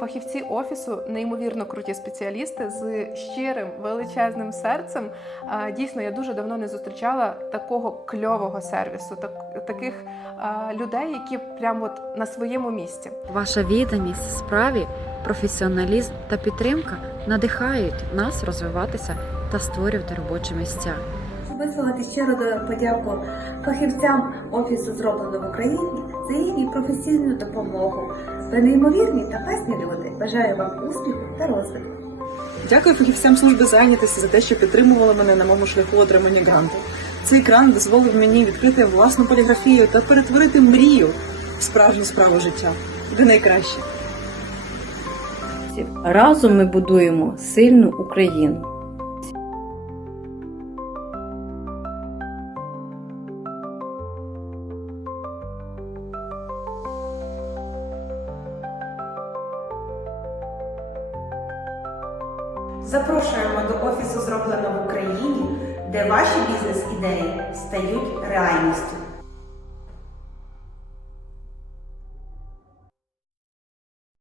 Фахівці офісу неймовірно круті спеціалісти з щирим величезним серцем. Дійсно, я дуже давно не зустрічала такого кльового сервісу, так, таких людей, які прямо от на своєму місці. Ваша відданість справі, професіоналізм та підтримка надихають нас розвиватися та створювати робочі місця. Висловити щиро до подяку фахівцям офісу зроблено в Україні за їхню професійну допомогу. Ви неймовірні та класні люди. Бажаю вам успіху та розвитку. Дякую фахівцям служби зайнятості за те, що підтримували мене на моєму шляху отримання гранту. Цей грант дозволив мені відкрити власну поліграфію та перетворити мрію в справжню справу життя. Ви найкраще. Разом ми будуємо сильну Україну. Запрошуємо до офісу зроблено в Україні, де ваші бізнес-ідеї стають реальністю.